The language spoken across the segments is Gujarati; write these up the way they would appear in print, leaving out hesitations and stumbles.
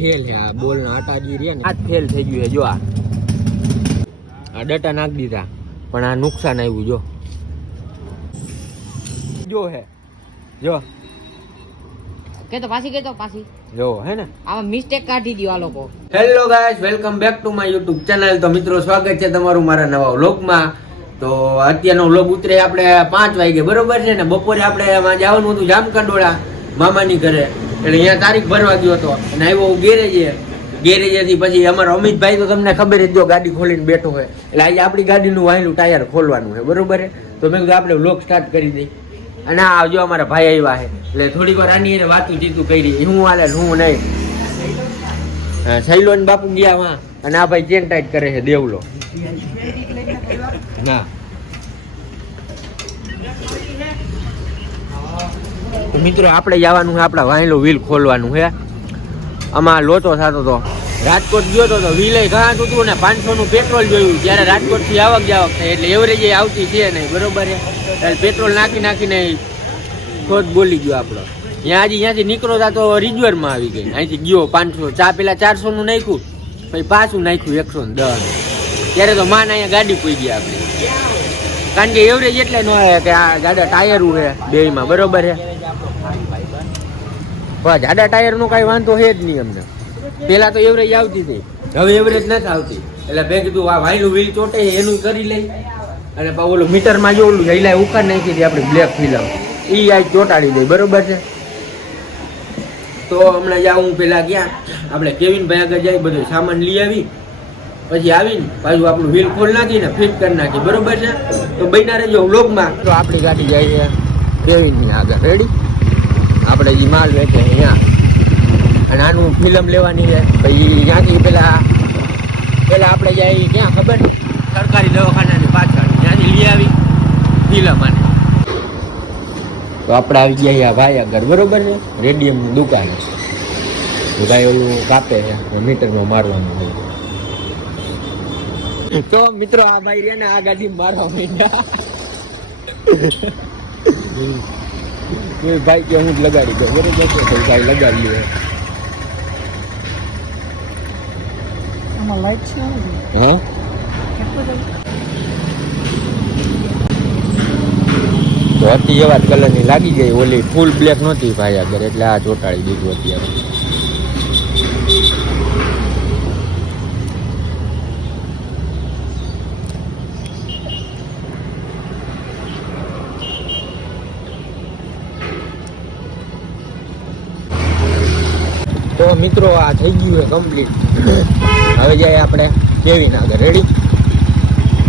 ફેલ છે આ બોલ ના આટા જે રહ્યા ને આ ફેલ થઈ ગયું છે જો આ ડટા નાખી દીધા પણ આ નુકસાન આવ્યું જો હે જો કે તો પાછી જો હે ને આમાં મિસ્ટેક કાઢી દીધો આ લોકો. Hello guys, welcome back to my YouTube channel. તો મિત્રો સ્વાગત છે તમારું મારા નવા વ્લોગમાં. તો અત્યારનો વ્લોગ ઉતરે આપણે 5 વાગે બરોબર છે ને. બપોરે આપણે એમાં જવાનું હતું જામકંડોળા મામાની ઘરે, એટલે અહીંયા તારીખ ભરવા ગયો હતો અને આવ્યો ગેરેજેથી પછી અમારો અમિતભાઈ તો તમને ખબર જ જો ગાડી ખોલીને બેઠો હોય, એટલે આજે આપણી ગાડીનું વાયલું ટાયર ખોલવાનું છે બરોબર છે. તો મેં કીધું આપણે વ્લોગ સ્ટાર્ટ કરી દઈ. અને આ જો અમારા ભાઈ આવ્યા છે એટલે થોડીક વાર આની વાતું ચીતું કરી હું હાલે હું નહીં. શૈલોન બાપુ ગયા વાં અને આ ભાઈ ચેન ટાઈટ કરે છે દેવલો ના. મિત્રો આપણે જવાનું છે આપણા વાયલું વ્હીલ ખોલવાનું છે. આમાં લોચો થતો હતો. રાજકોટ ગયો તો વ્હીલે ઘાટ હતું ને 500 નું પેટ્રોલ જોયું ત્યારે રાજકોટ થી આવક જાવક થાય એટલે એવરેજ આવતી છે નહીં બરોબર છે. એટલે પેટ્રોલ નાખીને ખોદ બોલી ગયો આપણો. ત્યાંથી નીકળો તા તો રિજ્વરમાં આવી ગઈ. અહીંથી ગયો 500 ચા પેલા 400 નું નાખ્યું પછી પાછું નાખ્યું 110. ત્યારે તો માન અહીંયા ગાડી પૂઈ ગયા આપણે, કારણ કે એવરેજ એટલે ન આવે કે આ ગાડા ટાયરું છે બેયમાં બરોબર છે. જાડા ટાયર નો કઈ વાંધો છે જ નહીં અમને. પેલા તો એવરેજ આવતી હતી, હવે એવરેજ નથી આવતી. એટલે મેં કીધું આ વાયલું વ્હીલ ચોટે એનું કરી લઈ. અને ઓલું મીટરમાં જો ઓલું જઈલા ઉખાડ નાખી હતી આપણી બ્લેક ફિલ્મ એ આ ચોટાડી દઈ બરોબર છે. તો હમણાં જાઉં પેલા ક્યાં આપણે કેવિનભાઈ આગળ જાય બધું સામાન લઈ આવી પછી આવીને પાછું આપણું વ્હીલ ખોલ નાખીને ફિટ કરી નાખી બરોબર છે. તો બન્યા રહેજો વ્લોગમાં. તો આપણી ગાડી જાય કેવિનની આગળ રેડી. આપણે જે માલ વેચે અહીંયા અને આનું ફિલ્મ લેવાની છે પછી ત્યાંથી પેલા આપણે જાય ક્યાં ખબર સરકારી દવાખાનાની પાછળ ત્યાંથી લઈ આવી ફિલ્મ આને. તો આપણે આવી ગયા ભાઈ આગળ બરોબર છે. રેડિયમની દુકાન છે, ભાઈ ઓલું કાપે છે મીટરમાં મારવાનું હોય. તો મિત્રો આ ભાઈ રે ને આ ગાડી મારવા માંડ્યા. ભાઈ કે હું જ લગાડી દઉં બરોબર છે. ભાઈ લગાડી લે. હા તો હતી એવા જ કલરની લાગી ગઈ. ઓલી ફૂલ બ્લેક નહોતી ભાઈ આગળ એટલે આ ચોટાડી દીધું અત્યારે. તો મિત્રો આ થઈ ગયું છે કમ્પ્લીટ. હવે જાય આપણે કેવીન આગળ રેડી.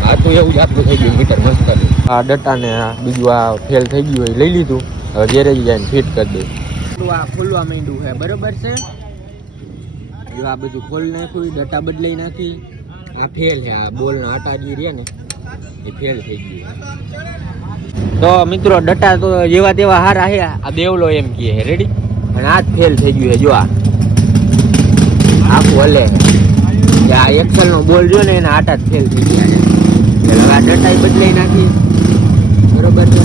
આ તો એવું જ આપણું થઈ ગયું મીટર મસ્ત કરી. આ ડટાને આ બીજું આ ફેલ થઈ ગયું હોય લઈ લીધું. હવે ગેરેજ જઈને ફિટ કરી દે. આ ખોલવા માંડ્યું છે બરોબર છે. જો આ બધું ખોલ નાખ્યું, ડટા બદલાઈ નાખી. આ ફેલ છે આ બોલના આટા જે રહ્યા ને એ ફેલ થઈ ગયું. તો મિત્રો ડટા તો જેવા તેવા હારા છે. આ દેવલો એમ કહે છે રેડી. અને આ જ ફેલ થઈ ગયું છે જો આ આખું હલે. આ એક્સેલ નો બોલ જો ને એના આટા જ ફેલ થઈ ગયા છે. એટલે હવે આ ડટાઈ બદલાઈ નાખી બરોબર છે.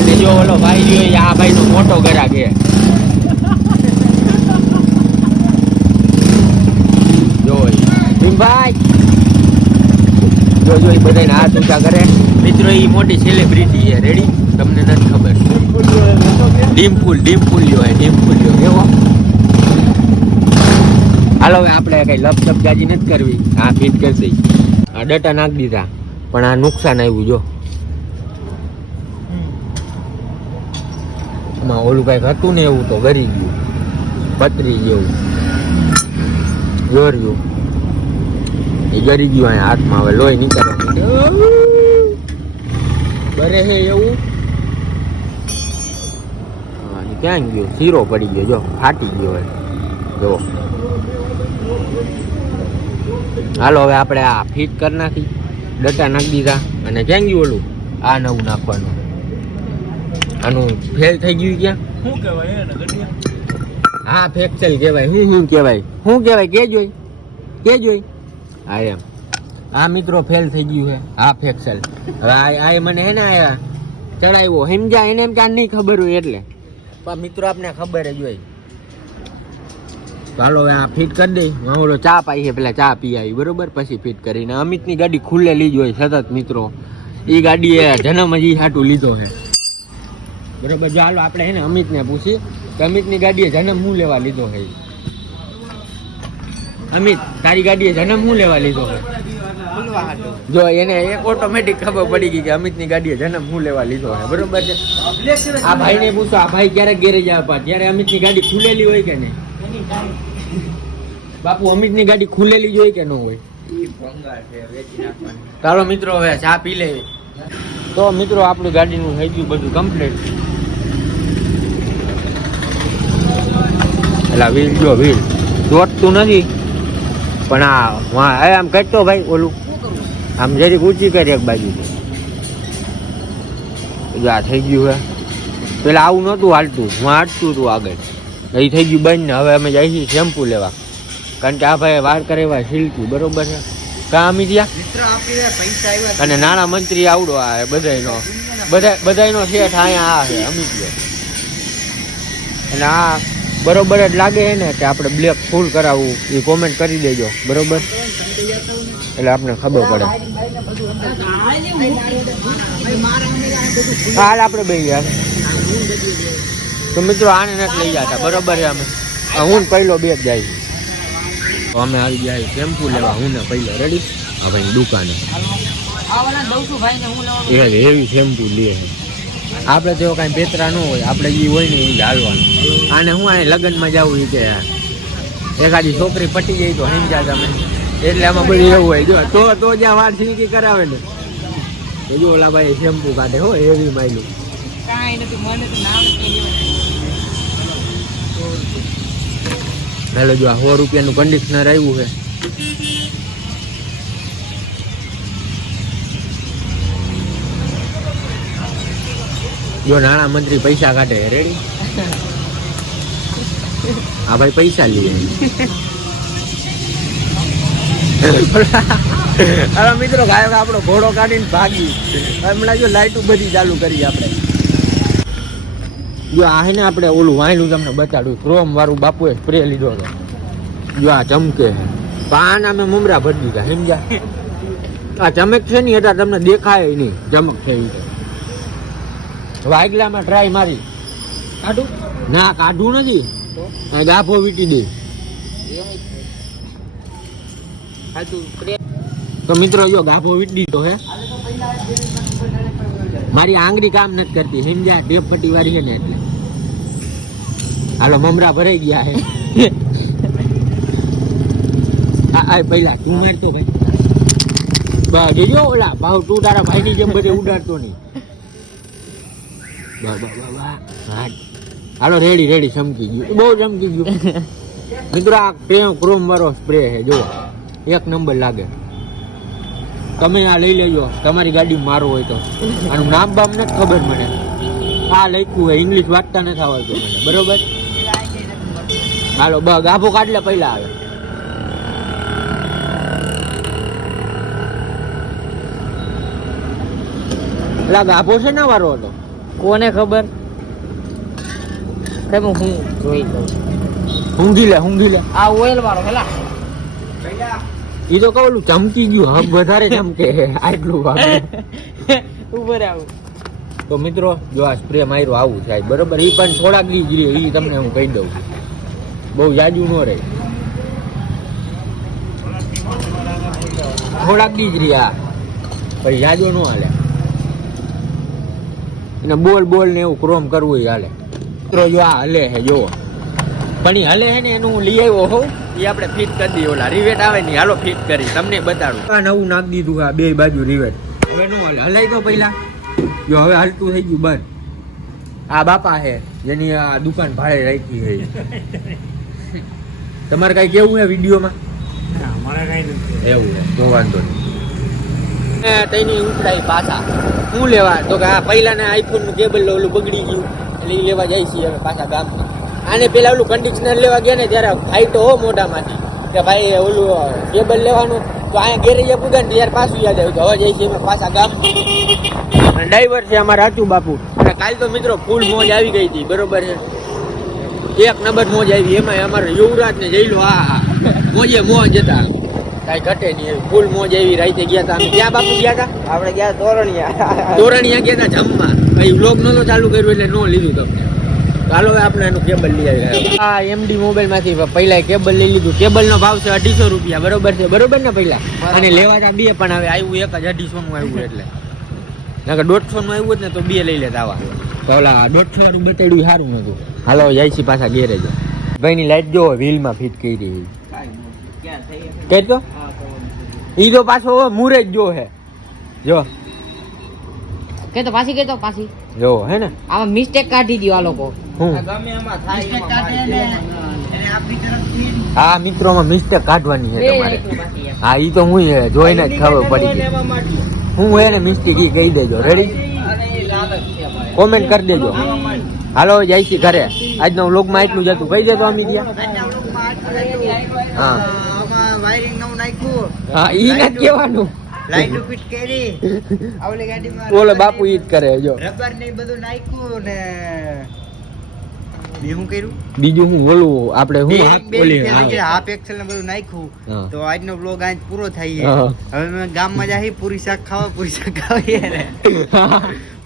અને જો ઓલો ભાઈ જો આ ભાઈ નો મોટો ગરાક છે. જો ભીમભાઈ જો એ બધાને હાથ ઊંચા કરે. મિત્રો એ મોટી સેલિબ્રિટી છે રેડી. તમને નથી ખબર. ડીમફૂલ લ્યો કેવો. હાલો હવે આપણે કઈ લપ ગાજી નથી કરવી. હા ફિટ કરી દઈ. આ ડટા નાખી દીધા પણ આ નુકસાન આવ્યું જો. આમાં ઓલું કઈક હતું ને એવું તો ગરી ગયું પતરી જેવું જોર્યું એ ગરી ગયું. અહીંયા હાથમાં હવે લોહી નીકળવા માંડ્યું બરે છે એવું. ક્યાં ગયો શીરો પડી ગયો જો ફાટી ગયો હોય જો. હાલો હવે આપણે આ ફિટ કરી નાખી. ડટા નાખી દીધા અને ક્યાં ગયું ઓલું આ નવું નાખવાનું. આનું ફેલ થઈ ગયું ક્યાં શું કહેવાય એને ગડિયા. હા ફેક્સલ કહેવાય. શું કહેવાય કેજો. હા એમ. આ મિત્રો ફેલ થઈ ગયું છે. હા ફેક્સલ. હવે આ મને હે ને ચડાવ્યો સમજ્યા, એને એમ કે આ નહીં ખબર હોય એટલે. પણ મિત્રો આપને ખબર જ હોય. ચાલો આ ફિટ કરી દઈ. ઓલો ચા પાઈ છે, પેલા ચા પી આવી બરોબર, પછી ફિટ કરીને. અમિતની ગાડી ખુલ્લેલી જ હોય સતત મિત્રો. એ ગાડી એ જન્મ જ હાટું લીધો છે બરોબર. જો હાલો આપણે એને અમિતને પૂછી કે અમિતની ગાડીએ જન્મ શું લેવા લીધો છે. અમિત, તારી ગાડીએ જન્મ શું લેવા લીધો છે? જો એને એક ઓટોમેટિક ખબર પડી ગઈ કે અમિતની ગાડીએ જન્મ શું લેવા લીધો છે બરોબર છે. આ ભાઈને પૂછો, આ ભાઈ ક્યારેક ગેરેજ આવે ત્યારે અમિતની ગાડી ખુલેલી હોય કે નહીં? બાપુ અમિતની ગાડી ખુલેલી જ હોય કે ન હોય? ચાલો મિત્રો હવે ચા પી લે. તો મિત્રો આપણી ગાડીનું થઈ ગયું બધું કમ્પ્લીટ. એટલે વ્હીલ જો વ્હીલ ચોટતું નથી, પણ આ આમ કરતો ભાઈ ઓલું આમ જરીક ઊંચી કરી એક બાજુ. આ થઈ ગયું હે. પેલા આવું નહોતું હાલતું, હું હાટતું હતું આગળ. એ થઈ ગયું બંધ ને. હવે અમે જઈએ છીએ શેમ્પુ લેવા, કારણ કે આ ભાઈ વાર કરેવા શીલતું બરોબર છે. કાં અમી ગયા અને નાણાં મંત્રી આવડો આ બધાયનો શેઠ અહીંયા આ છે અમિત. અને આ બરોબર જ લાગે છે ને કે આપણે બ્લેક ફૂલ કરાવવું, એ કોમેન્ટ કરી દેજો બરોબર, એટલે આપણે ખબર પડે. હાલ આપણે બે યાર. તો મિત્રો આને નથી લઈ જતા બરોબર છે. અમે હું પહેલો બે જ જાય. તો અમે આવી ગયા શેમ્પુ લેવા, હું ને પહેલો રેડી. હા ભાઈ દુકાને એવી શેમ્પુ લે. આપણે તો કાંઈ પેતરા ન હોય, આપણે જે હોય ને એ હાલવાનું. આને હું આ લગ્નમાં જવું એ કે એકાદી છોકરી પટી જાય તો સમજા તમે, એટલે આમાં બધું એવું હોય. જો તો જ્યાં વાર સિલ્કી કરાવે ને તો જો ઓલા ભાઈ શેમ્પુ કાઢે હો એવી માયલું. હાલો જો આ 100 રૂપિયાનું કન્ડિશનર આવ્યું છે. જો નાણાં મંત્રી પૈસા કાઢે રેડી. હા ભાઈ પૈસા લઈએ. હવે મિત્રો ગાયક આપણો ઘોડો કાઢીને ભાગી. હમણાં જો લાઈટો બધી ચાલુ કરી આપણે. જો આ હે ને આપણે ઓલું વાયલું તમને બતાડ્યું, ક્રોમ વાળું બાપુએ સ્પ્રે લીધો હતો. જો આ ચમકે છે, પાન અમે મમરા ભરી દીધા સમજ્યા. આ ચમક છે ને એટલે તમને દેખાય નહીં ચમક છે એ. વાગલામાં ટ્રાય મારી કાઢું ના, કાઢું નથી, ગાફો વીટી દે. તો મિત્રો જો ગાફો વીટી દીધો હે. મારી આંગળી કામ નથી કરતી સમજ્યા, ટેપ પટ્ટી વાળી છે ને એટલે. હાલો મમરા ભરાઈ ગયા હે. આ પહેલા તું મારતો ભાઈ જો ઓલા ભાવ તું તારા ભાઈની જેમ બધે ઉડાડતો નહીં. હાલો રેડી રેડી ચમકી ગયું, બહુ ચમકી ગયું મિત્રો. આ ક્રોમ વાળો સ્પ્રે છે જો, એક નંબર લાગે. તમે આ લઈ લેજો, તમારી ગાડી મારો હોય તો. આનું નામ બામ નથી ખબર મને, આ લખ્યું હોય, ઇંગ્લિશ વાંચતા નથી આવડતું મને બરોબર. હાલો ગાભો કાઢલે પહેલા આવે. એટલે ગાભો છે ને વારો હતો, કોને ખબર. હું જોઈ લઉં. ઊંઘી લે આ ઓઇલ વાળો હેલા. ઈ તો કહું ચમકી ગયું, હબ વધારે ચમકે આટલું ઉપર આવું. તો મિત્રો જો આ સ્પ્રે માર્યો આવું થાય બરોબર. એ પણ થોડાક દી જ રહે, એ તમને હું કહી દઉં, બહુ જાજુ ન રહે, થોડાક દી જ રહ્યા પછી જાજો ન હાલે. એને બોલ ને એવું ક્રોમ કરવું એ હાલે. મિત્રો જો આ હલે છે જોવો, પણ એ હલે છે ને એનું હું લઈ આવ્યો હોઉં, એ આપણે ફિટ કરી દઈએ. ઓલા રિવેટ આવે ને હાલો ફિટ કરી તમને બતાડું. આ નવું નાખી દીધું આ બે બાજુ રિવેટ. હવે નું હાલે, હલાઈ તો પહેલા જો હવે હાલતું થઈ ગયું બંધ. આ બાપા છે જેની આ દુકાન ભાડે રાખી છે. તમારે કઈ કેવું છે વિડીયોમાં? અમારે કઈ નથી એવું છે તો વાંધો નહીં. તઈની ઉપડાઈ પાછા શું લેવા તો કે આ પહેલા ને આઈફોન નું કેબલ ઓલું બગડી ગયું એટલે એ લેવા જાય છે હવે પાછા ગામમાં. આને પેલા ઓલું કન્ડિશનર લેવા ગયા ને ત્યારે ભાઈ તો હો મોઢામાંથી કે ભાઈ ઓલું કેબલ લેવાનું, તો અહીંયા ગેરેજ પૂગા ને ત્યારે પાછું યાદ આવ્યું કે હવે જાય છે પાછા ગામમાં. અને ડ્રાઈવર છે અમારા આચુ બાપુ. અને કાલ તો મિત્રો ફૂલ મોજ આવી ગઈ હતી, બરોબર છે, એક નંબર મોજ આવી. એમાં અમારે યુવરાજ ને જઈલો હા મોજે મોજ હતા, કઈ ઘટે નહીં, ફૂલ મોજ આવી. રાતે ગયા હતા અમે, ક્યાં બાપુ ગયા હતા? આપણે ગયા તોરણિયા. તોરણિયા ગયા હતા જમવા. ભાઈ વ્લોગ નતો ચાલુ કર્યું એટલે નો લીધું તમને. ચાલો હવે આપણે એનું કેબલ લઈ આવ્યા. આ એમડી મોબાઈલ માંથી પહેલા કેબલ લઈ લીધું. કેબલ નો ભાવ છે 250 રૂપિયા, બરોબર છે, બરોબર ને? પહેલા અને લેવાતા બે, પણ હવે આવ્યું એક જ 250 નું આવ્યું, એટલે નકર 150 નું આવ્યું ને તો બે લઈ લેતા આવા. તો ઓલા 150 વાળું બતાડ્યું સારું નતું. હાલો જાય છે પાછા ગેરેજ. ભાઈ ની લાઈટ જો વ્હીલ માં ફિટ કરી રહી કઈ તો ઈ તો પાછો મુરે જ જો હે, જો કે તો પાછી જો હે ને આમાં મિસ્ટેક કાઢી દો આ લોકો. હું હા મિત્રોમાં મિસ્ટેક કાઢવાની છે તમારે. હા ઈ તો હું જોઈને જ ખબર પડી ગઈ. હું એને મિસ્ટેક ઈ કહી દેજો. રેડી? કોમેન્ટ કરી દેજો. હાલો જાય છે ઘરે. આજના વ્લોગમાં એટલું જ હતું. કહી દેતો અમે ગયા. હા વાયરિંગ નવું નાખ્યું, હા ઈ નથી કહેવાનું. લાઈટ ફિટ કરી, આવલી ગાડીમાં બોલો બાપુ ઈ જ કરે જો. રબર ને બધું નાખ્યું ને બીજું કર્યું. બીજું હું બોલું આપણે હું હાફ એક્સેલ ને બધું નાખ્યું. હા. તો આજનો બ્લોગ આજ પૂરો થાય છે. હા. હવે અમે ગામમાં જાહી પૂરી શાક ખાવીએ ને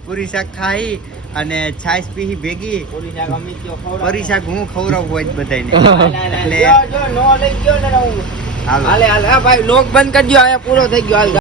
પૂરી શાક ખાઈ અને છાશ પી ભેગી. પૂરી શાક હું ખવડાવું હોય બધાને. એટલે હાલે ભાઈ લોક બંધ કરી દો, અહીંયા પૂરો થઈ ગયો. હાલ